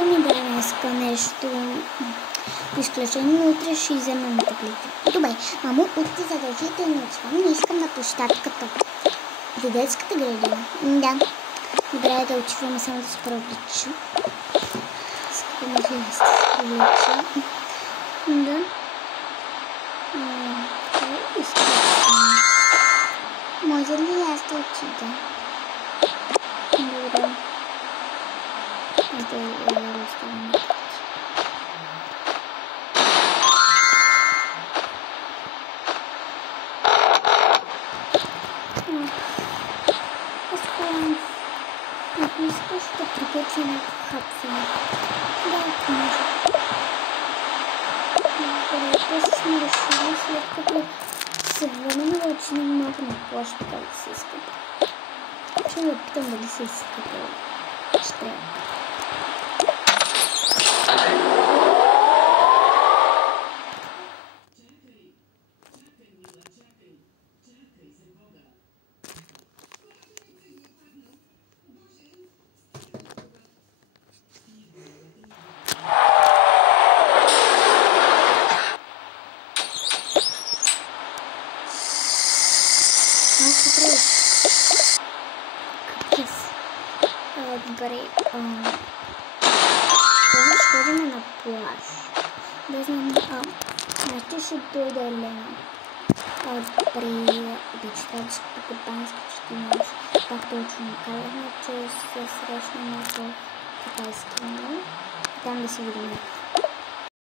Еми да, днеска нещо изключение, но утре ще вземем таблица. Добре, мамо, утре задължително отивам, не искам на площадката. За детската градина? Да. Добре, да отиваме само да се преоблича. Скъпо може да се преоблича. Да. Може ли аз да отида? Добре. Да оставим. Ако искаш да приготвя някакво хапване. Да, ако може. Добре, после сме решили, след като се върнем да отидем малко на площ, така да се изкъпа. Ще да питам дали се изкъпа. Ще трябва. Добре, ще ходим на плаж. Да знам, нещо ще дойде Елена. При обичателското купански четинец. Пак точно казахме, че се срещнем в китайски мол. Там да се видим.